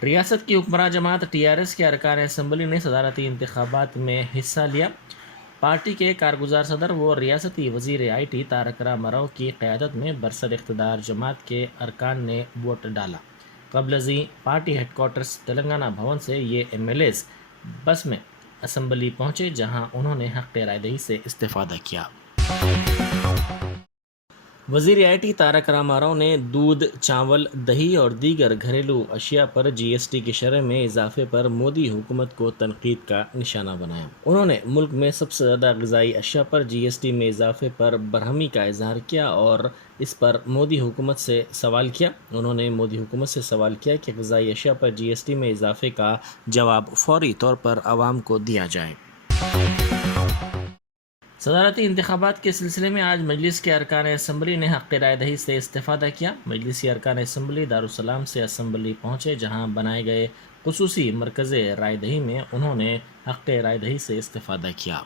रियासत की हुक्मरान जमात टीआरएस के अरकान असम्बली ने सदारती इंतखाबात में हिस्सा लिया। पार्टी के कारगुजार सदर व रियासती वजीर IT तारक रामाराव की क़यादत में बरसर इक़्तिदार जमात के अरकान ने वोट डाला। कबल अज़ीं पार्टी हेडकोार्टर्स तेलंगाना भवन से ये MLAs बस में असम्बली पहुँचे, जहाँ उन्होंने हक़ रायदही से इस्तेफ़ादा किया। वज़ीर IT तारक रामाराव ने दूध, चावल, दही और दीगर घरेलू अशिया पर GST की शरह में इजाफे पर मोदी हुकूमत को तनकीद का निशाना बनाया। उन्होंने मुल्क में सबसे ज़्यादा ग़िज़ाई अशिया पर GST में इजाफे पर बरहमी का इजहार किया और इस पर मोदी हुकूमत से सवाल किया। उन्होंने मोदी हुकूमत से सवाल किया कि ग़िज़ाई अशिया पर GST में इजाफे का जवाब फ़ौरी तौर पर आवाम को दिया जाए। सदारती इंतखाबात के सिलसिले में आज मजलिस के अरकान असम्बली ने हक़ रायदही से इस्तेफ़ादा किया। मजलिसी अरकान असम्बली दारुस्सलाम से असम्बली पहुँचे, जहाँ बनाए गए खुसूसी मरकज़ रायदही में उन्होंने हक़ रायदही से इस्तेफ़ादा किया।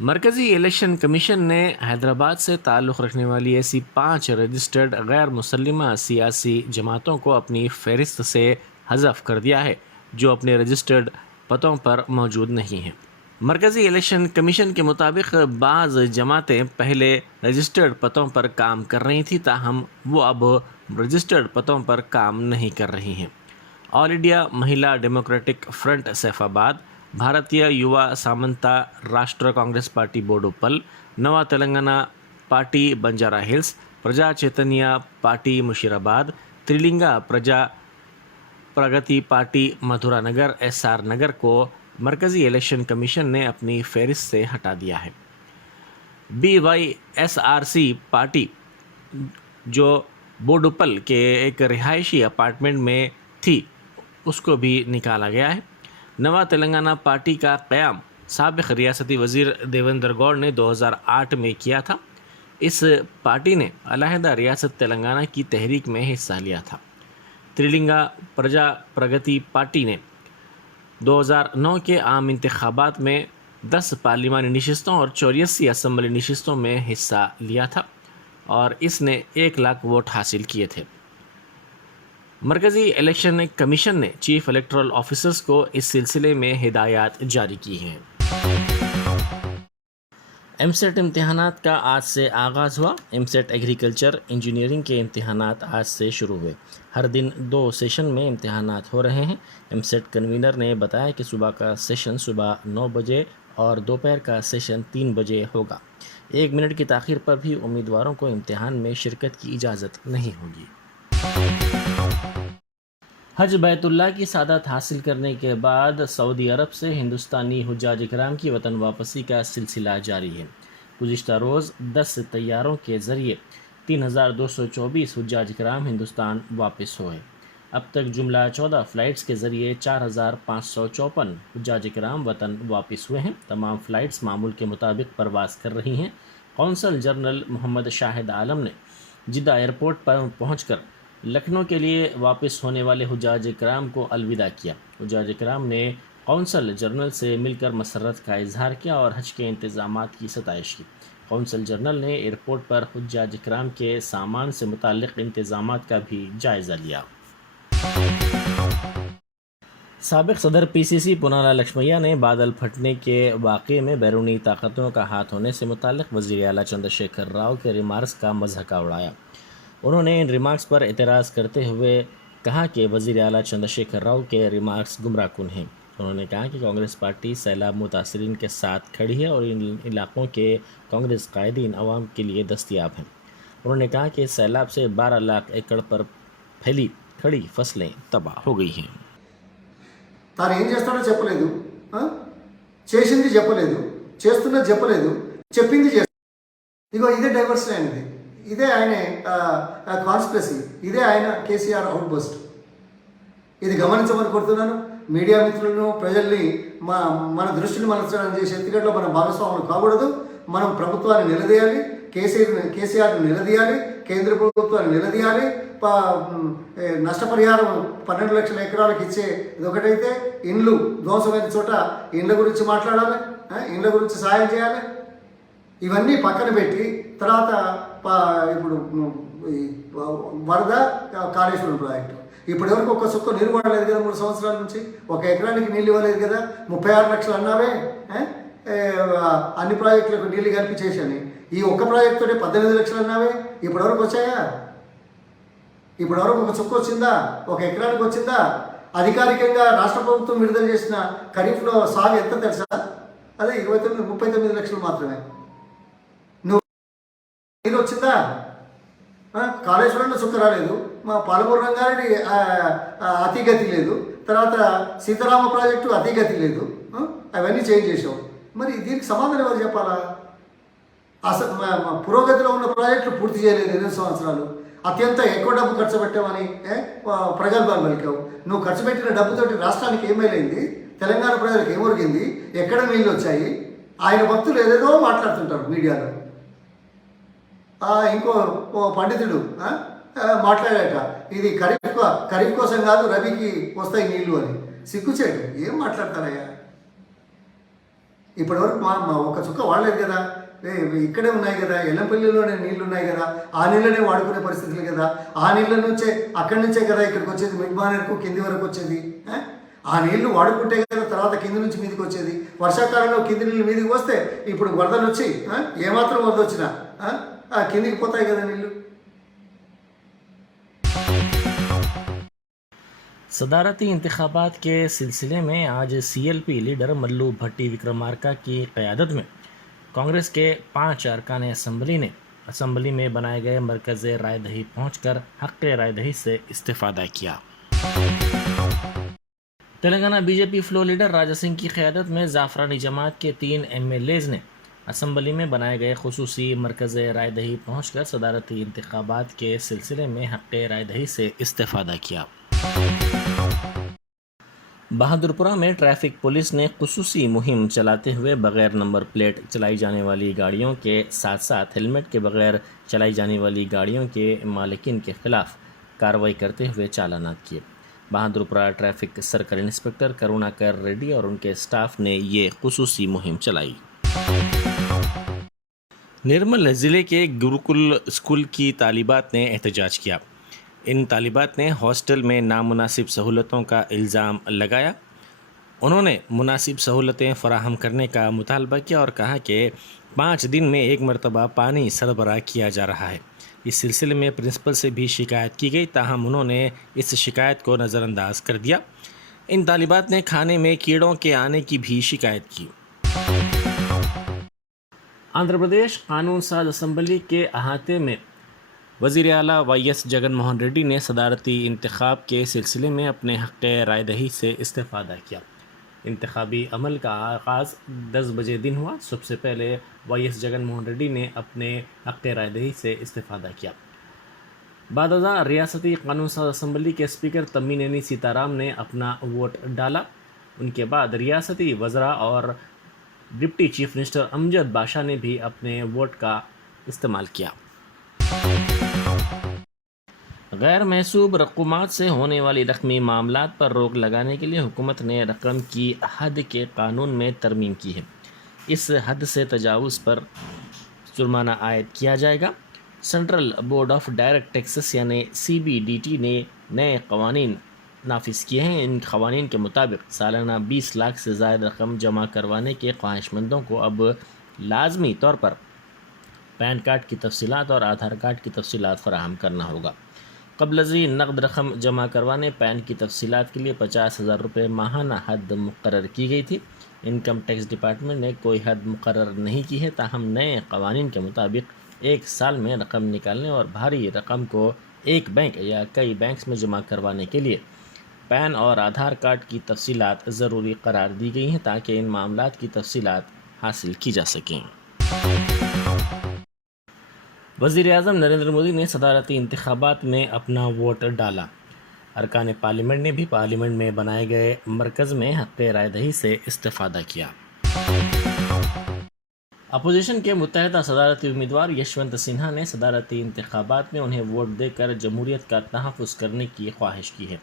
मरकज़ी इलेक्शन कमीशन ने हैदराबाद से ताल्लुक़ रखने वाली ऐसी 5 रजिस्टर्ड गैर मुसल्लिमा सियासी जमातों को अपनी फ़हरिस्त से हज़फ कर दिया है, जो अपने रजिस्टर्ड पतों पर मौजूद नहीं हैं। मरकज़ी इलेक्शन कमीशन के मुताबिक बाज़ जमातें पहले रजिस्टर्ड पतों पर काम कर रही थी, ताहम वो अब रजिस्टर्ड पतों पर काम नहीं कर रही हैं। ऑल इंडिया महिला डेमोक्रेटिक फ्रंट सैफाबाद, भारतीय युवा सामंता राष्ट्र कांग्रेस पार्टी बोडोपल, नवा तेलंगाना पार्टी बंजारा हिल्स, प्रजा चैतन्य पार्टी मुशीराबाद, त्रिलिंगा प्रजा प्रगति पार्टी मथुरा नगर SR नगर को मरकज़ी इलेक्शन कमीशन ने अपनी फ़हरिस्त से हटा दिया है। BYSRC पार्टी, जो बोडुपल के एक रिहायशी अपार्टमेंट में थी, उसको भी निकाला गया है। नवा तेलंगाना पार्टी का क़याम साबिक़ रियासती वज़ीर देवेंद्र गौड़ ने 2008 में किया था। इस पार्टी ने अलहदा रियासत तेलंगाना की तहरीक में हिस्सा लिया था। त्रिलिंगा प्रजा प्रगति पार्टी ने 2009 के आम इंतखाबात में 10 पार्लिमानी नशिस्तों और 84 असम्बली नशिस्तों में हिस्सा लिया था और इसने 1 लाख वोट हासिल किए थे। मरकज़ी इलेक्शन कमीशन ने चीफ इलेक्टोरल ऑफिसर्स को इस सिलसिले में हिदायत जारी की हैं। MSET इम्तहानात का आज से आगाज़ हुआ। MSET एग्रीकल्चर इंजीनियरिंग के इम्तहानात आज से शुरू हुए। हर दिन 2 सेशन में इम्तहानात हो रहे हैं। MSET कन्वीनर ने बताया कि सुबह का सेशन सुबह 9 बजे और दोपहर का सेशन 3 बजे होगा। 1 मिनट की ताख़ीर पर भी उम्मीदवारों को इम्तहान में शिरकत की इजाज़त नहीं होगी। हज बैतुल्लाह की सादत हासिल करने के बाद सऊदी अरब से हिंदुस्तानी हुज्जाज इकराम की वतन वापसी का सिलसिला जारी है। गुज़िश्ता रोज़ 10 तैयारों के ज़रिए 3224 हुज्जाज इकराम हिंदुस्तान वापस हुए। अब तक जुमला 14 फ़्लाइट्स के ज़रिए 4554 हुज्जाज इकराम वतन वापस हुए हैं। तमाम फ़्लाइट्स मामूल के मुताबिक परवाज़ कर रही हैं। कौंसल जनरल मोहम्मद शाहिद आलम ने जिद्दा एयरपोर्ट पर पहुँचकर लखनऊ के लिए वापस होने वाले हुज्जाज इकराम को अलविदा किया। हुज्जाज इकराम ने कौंसल जनरल से मिलकर मसरत का इजहार किया और हज के इंतज़ामात की सताइश की। कौंसल जनरल ने एयरपोर्ट पर हुज्जाज इकराम के सामान से मुताल्लिक़ इंतज़ामात का भी जायज़ा लिया। साबिक़ सदर PCC पुनाला लक्ष्मैया ने बादल फटने के वाक़े में बैरूनी ताकतों का हाथ होने से मुताल्लिक़ वज़ीर आला चंद्रशेखर राव के रिमार्क्स का मज़हका उड़ाया। उन्होंने इन रिमार्क्स पर एतराज़ करते हुए कहा कि वज़ीर आला चंद्रशेखर राव के रिमार्क्स गुमराहकुन हैं। उन्होंने कहा कि कांग्रेस पार्टी सैलाब मुतासरीन के साथ खड़ी है और इन इलाक़ों के कांग्रेस कायदीन अवाम के लिए दस्तयाब हैं। उन्होंने कहा कि सैलाब से 12 लाख एकड़ पर फैली खड़ी फसलें तबाह हो गई हैं। తాను ఏం చేస్తాడో చెప్పలేదు, చేసింది చెప్పలేదు, చేస్తున్నది చెప్పలేదు, చెప్పింది చేస్తాడు. ఇగో ఇదే డైవర్సిటీ అనేది, ఇదే ఆయన కాన్స్పిరసీ, ఇదే ఆయన కేసీఆర్ అవుట్ బస్ట్. ఇది గమనించమని కోరుతున్నాను. మీడియా మిత్రులను, ప్రజల్ని మన దృష్టిని మలచడం చేసే ఎత్తుగడలో మనం భాగస్వాములు కాకూడదు. మనం ప్రభుత్వాన్ని నిలదీయాలి, కేసీఆర్ని నిలదీయాలి, కేంద్ర ప్రభుత్వాన్ని నిలదీయాలి. నష్టపరిహారం 12 లక్షల ఎకరాలకు ఇచ్చే ఇదొకటైతే, ఇండ్లు ధ్వంసమైన చోట ఇండ్ల గురించి మాట్లాడాలి, ఇండ్ల గురించి సాయం చేయాలి. ఇవన్నీ పక్కన పెట్టి తర్వాత ఇప్పుడు ఈ వరద కాళేశ్వరం ప్రాజెక్టు ఇప్పటివరకు ఒక్క చుక్క నీరు పడలేదు కదా 3 సంవత్సరాల నుంచి. 1 ఎకరానికి నీళ్ళు ఇవ్వలేదు కదా. 36 లక్షలు అన్నావే అన్ని ప్రాజెక్టులకు నీళ్ళు కలిపి చేశాను. ఈ ఒక్క ప్రాజెక్టుతోనే 18 లక్షలు అన్నావే, ఇప్పటివరకు వచ్చాయా? ఇప్పటివరకు ఒక చుక్క వచ్చిందా? 1 ఎకరానికి వచ్చిందా? అధికారికంగా రాష్ట్ర ప్రభుత్వం విడుదల చేసిన ఖరీఫ్లో సాగు ఎంత తెలుసా? అదే 39 లక్షలు మాత్రమే. నువ్వు నీరు వచ్చిందా? కాళేశ్వరంలో చుక్క రాలేదు. మా పాలమూరు రంగారెడ్డి అతిగతి లేదు. తర్వాత సీతారామ ప్రాజెక్టు అతిగతి లేదు. అవన్నీ చేంజ్ చేసావు. మరి దీనికి సమాధానం ఎవరు చెప్పాలా? అసలు పురోగతిలో ఉన్న ప్రాజెక్టులు పూర్తి చేయలేదు 8 సంవత్సరాలు. అత్యంత ఎక్కువ డబ్బు ఖర్చు పెట్టామని ప్రగల్భాలు పలికావు. నువ్వు ఖర్చు పెట్టిన డబ్బుతోటి రాష్ట్రానికి ఏమైంది? తెలంగాణ ప్రజలకు ఏమొరిగింది? ఎక్కడ నీళ్ళు వచ్చాయి? ఆయన భక్తులు ఏదేదో మాట్లాడుతుంటారు మీడియాలో. ఇంకో పండితుడు మాట్లాడాట, ఇది ఖరీఫ్ కోసం కాదు, రబీకి వస్తాయి నీళ్లు అని. సిగ్గుచేటు. ఏం మాట్లాడతారయ్యా? ఇప్పటివరకు మా ఒక చుక్క వాడలేదు కదా. ఇక్కడే ఉన్నాయి కదా, ఎల్లంపల్లిలోనే నీళ్లు ఉన్నాయి కదా, ఆ నీళ్ళనే వాడుకునే పరిస్థితులు కదా. ఆ నీళ్ళ నుంచే అక్కడి నుంచే కదా ఇక్కడికి వచ్చేది, మిడ్మానేర్కు కింది వరకు వచ్చేది. ఆ నీళ్లు వాడుకుంటే కదా తర్వాత కింది నుంచి మీదికి వచ్చేది. వర్షాకాలంలో కింది నీళ్ళు మీదికి వస్తే ఇప్పుడు వరదలు వచ్చి ఏమాత్రం వరద వచ్చినా కిందికి పోతాయి కదా నీళ్ళు. सदारती इंतखाबात के सिलसिले में आज सीएलपी लीडर मल्लू भट्टी विक्रमार्का की क़यादत में कांग्रेस के 5 अरकान असम्बली ने असम्बली में बनाए गए मरकज़ रायदही पहुंचकर हक़ रायदही से इस्तेफ़ादा किया। Telangana BJP floor leader Raja Singh की क़यादत में ज़ाफ़रानी जमात के 3 MLAs ने असम्बली में बनाए गए खुसूसी मरकज़ रायदही पहुंचकर सदारती इंतखाबात के सिलसिले में हक़ रायदही से इस्तेफ़ादा किया। बहादुरपुरा में ट्रैफिक पुलिस ने खुसूसी मुहिम चलाते हुए बगैर नंबर प्लेट चलाई जाने वाली गाड़ियों के साथ साथ हेलमेट के बगैर चलाई जाने वाली गाड़ियों के मालिकिन के खिलाफ कार्रवाई करते हुए चालानात किए। Bahadurpura traffic circle inspector Karunakar Reddy और उनके स्टाफ ने ये खुसूसी मुहिम चलाई। निर्मल ज़िले के गुरुकुल स्कूल की तालिबात ने एहतजाज किया। इन तालिबात ने हॉस्टल में नामुनासिब सहूलतों का इल्ज़ाम लगाया। उन्होंने मुनासिब सहूलतें फ़राहम करने का मुतालबा किया और कहा कि 5 दिन में 1 मरतबा पानी सरबराह किया जा रहा है। इस सिलसिले में प्रिंसिपल से भी शिकायत की गई, ताहम उन्होंने इस शिकायत को नज़रअंदाज कर दिया। इन तालिबात ने खाने में कीड़ों के आने की भी शिकायत की। आंध्र प्रदेश कानून साज असम्बली के अहाते में वज़ीर आला YS जगन मोहन रेड्डी ने सदारती इंतखाब के सिलसिले में अपने हक़ रायदही से इस्तेफ़ादा किया। इंतखाबी अमल का आगाज़ 10 बजे दिन हुआ। सबसे पहले YS जगन मोहन रेड्डी ने अपने हक़ रायदही से इस्तेफ़ादा किया। बादअज़ा रियासती कानून साज असम्बली के स्पीकर तम्मीनेनी सीताराम ने अपना वोट डाला। उनके बाद रियासती वज़रा और डिप्टी चीफ मिनिस्टर अमजद बाशा ने भी अपने वोट का इस्तेमाल किया। गैर महसूब रक़ूमात से होने वाली रकमी मामलात पर रोक लगाने के लिए हुकूमत ने रकम की हद के कानून में तरमीम की है। इस हद से तजावुज़ पर जुर्माना आयद किया जाएगा। Central board of direct taxes यानी CBDT ने नए कवानीन नाफिज किए हैं। इन कवानीन के मुताबिक सालाना 20 लाख से ज़ायद रकम जमा करवाने के ख्वाहिशमंदों को अब लाजमी तौर पर पैन कार्ड की तफसीलात और आधार कार्ड की तफसीलात फ़राहम करना होगा। क़ब्लज़ी नक़द रकम जमा करवाने पैन की तफसीलात के लिए 50,000 रुपये माहाना हद मुक़र्रर की गई थी। इनकम टैक्स डिपार्टमेंट ने कोई हद मुक़र्रर नहीं की है, ताहम नए क़वानीन के मुताबिक 1 साल में रकम निकालने और भारी रकम को एक बैंक या कई बैंक्स में जमा करवाने के लिए पैन और आधार कार्ड की तफसीलात ज़रूरी करार दी गई हैं ताकि इन मामलात की तफसीलात हासिल की जा सकें। वज़ीर-ए-आज़म नरेंद्र मोदी ने सदारती इंतखाबात में अपना वोट डाला। अरकान पार्लियामेंट ने भी पार्लियामेंट में बनाए गए मरकज़ में हक़ रायदही से इस्तेफ़ादा किया। अपोजिशन के मुत्तहिदा सदारती उम्मीदवार यशवंत सिन्हा ने सदारती इंतखाबात में उन्हें वोट देकर जमहूरियत का तहफ़्फ़ुज़ करने की ख्वाहिश की है।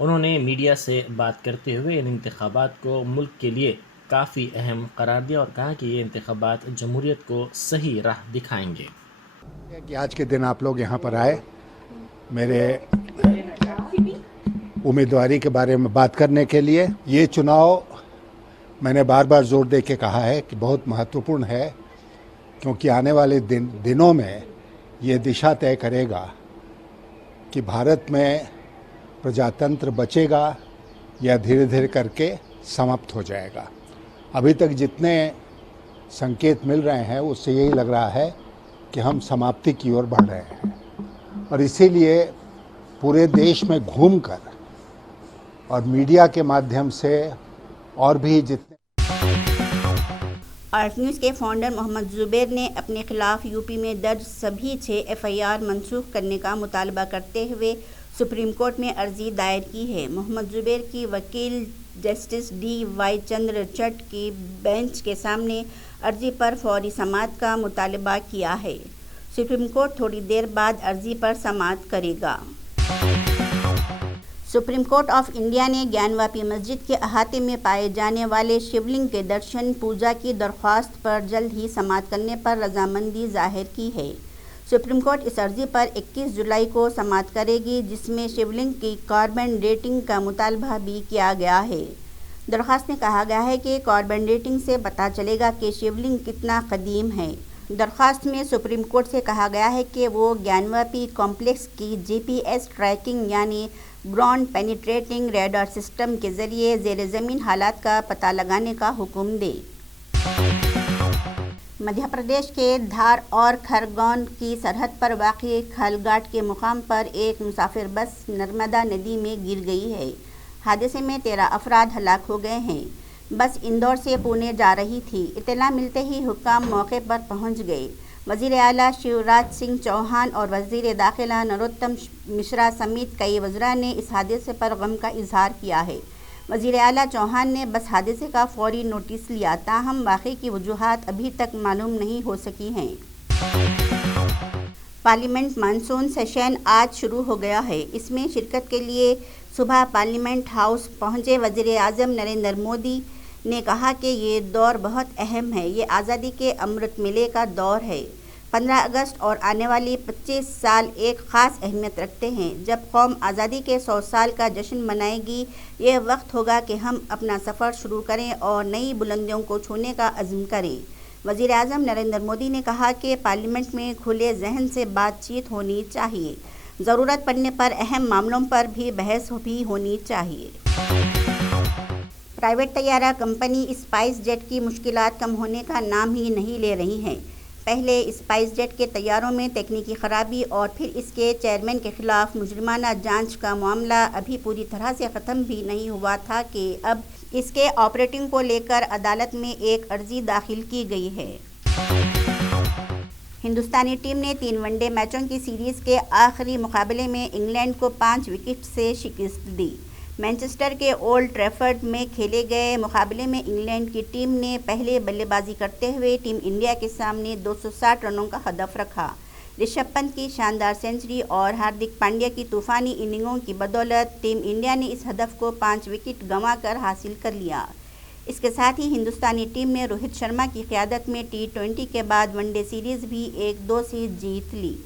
उन्होंने मीडिया से बात करते हुए इन इंतखाबात को मुल्क के लिए काफ़ी अहम करार दिया और कहा कि ये इंतखाबात जमहूरियत को सही राह दिखाएंगे। कि आज के दिन आप लोग यहाँ पर आए मेरे उम्मीदवारी के बारे में बात करने के लिए। ये चुनाव मैंने बार बार जोर दे के कहा है कि बहुत महत्वपूर्ण है, क्योंकि आने वाले दिनों में ये दिशा तय करेगा कि भारत में प्रजातंत्र बचेगा या धीरे धीरे करके समाप्त हो जाएगा। अभी तक जितने संकेत मिल रहे हैं उससे यही लग रहा है कि हम समाप्ति की ओर बढ़ रहे हैं, और इसीलिए पूरे देश में घूमकर और मीडिया के माध्यम से और भी जितने आर्ट न्यूज़ के फाउंडर मोहम्मद जुबैर ने अपने खिलाफ यूपी में दर्ज सभी 6 एफआईआर मंसूख करने का मुतालबा करते हुए सुप्रीम कोर्ट में अर्जी दायर की है। मोहम्मद जुबैर की वकील जस्टिस डी.वाई. चंद्रचूड़ की बेंच के सामने अर्जी पर फौरी समाअत का मुतालबा किया है। सुप्रीम कोर्ट थोड़ी देर बाद अर्जी पर समाअत करेगा। सुप्रीम कोर्ट ऑफ इंडिया ने ज्ञानवापी मस्जिद के अहाते में पाए जाने वाले शिवलिंग के दर्शन पूजा की दरख्वास्त पर जल्द ही समाअत करने पर रजामंदी जाहिर की है। सुप्रीम कोर्ट इस अर्जी पर 21 जुलाई को समाअत करेगी, जिसमें शिवलिंग की कार्बन डेटिंग का मुतालबा भी किया गया है। दरख्वास्त में कहा गया है कि कार्बन डेटिंग से पता चलेगा कि शिवलिंग कितना कदीम है। दरख्वास्त में सुप्रीम कोर्ट से कहा गया है कि वो ज्ञानवापी कॉम्प्लेक्स की जीपीएस ट्रैकिंग यानी ग्राउंड पेनिट्रेटिंग रेडार सिस्टम के ज़रिए ज़ेर ज़मीन हालात का पता लगाने का हुक्म दे। मध्य प्रदेश के धार और खरगोन की सरहद पर वाक़ई खालघाट के मुकाम पर एक मुसाफिर बस नर्मदा नदी में गिर गई है। हादसे में 13 अफराद हलाक हो गए हैं। बस इंदौर से पुणे जा रही थी। इत्तला मिलते ही हुक्काम मौके पर पहुंच गए। वज़ीर आला शिवराज सिंह चौहान और वज़ीर दाखिला नरोत्तम मिश्रा समेत कई वज़रा ने इस हादसे पर गम का इजहार किया है। वज़ीर आला चौहान ने बस हादसे का फौरी नोटिस लिया, ताहम वाक़े की वजूहात अभी तक मालूम नहीं हो सकी हैं। पार्लियामेंट मानसून सेशन आज शुरू हो गया है। इसमें शिरकत के लिए सुबह पार्लियामेंट हाउस पहुंचे वज़ीर आज़म नरेंद्र मोदी ने कहा कि ये दौर बहुत अहम है। ये आज़ादी के अमृत मेले का दौर है। 15 अगस्त और आने वाली 25 साल एक ख़ास अहमियत रखते हैं। जब कौम आज़ादी के 100 साल का जश्न मनाएगी, ये वक्त होगा कि हम अपना सफ़र शुरू करें और नई बुलंदियों को छूने का अज़्म करें। वज़ीर आज़म नरेंद्र मोदी ने कहा कि पार्लियामेंट में खुले जहन से बातचीत होनी चाहिए। ज़रूरत पड़ने पर अहम मामलों पर भी बहस भी होनी चाहिए। प्राइवेट तैयारा कंपनी स्पाइस जेट की मुश्किलात कम होने का नाम ही नहीं ले रही हैं। पहले स्पाइस जेट के तैयारों में तकनीकी खराबी और फिर इसके चेयरमैन के खिलाफ मुजरिमाना जांच का मामला अभी पूरी तरह से ख़त्म भी नहीं हुआ था कि अब इसके ऑपरेटिंग को लेकर अदालत में एक अर्जी दाखिल की गई है। हिंदुस्तानी टीम ने 3 वनडे मैचों की सीरीज़ के आखिरी मुकाबले में इंग्लैंड को 5 विकेट से शिकस्त दी। मैनचेस्टर के ओल्ड ट्रैफर्ड में खेले गए मुकाबले में इंग्लैंड की टीम ने पहले बल्लेबाजी करते हुए टीम इंडिया के सामने 260 रनों का हदफ रखा। ऋषभ पंत की शानदार सेंचुरी और हार्दिक पांड्या की तूफ़ानी इनिंगों की बदौलत टीम इंडिया ने इस हदफ को 5 विकेट गंवाकर हासिल कर लिया। इसके साथ ही हिंदुस्तानी टीम ने रोहित शर्मा की क़यादत में T20 के बाद वनडे सीरीज़ भी 1-2 से जीत ली।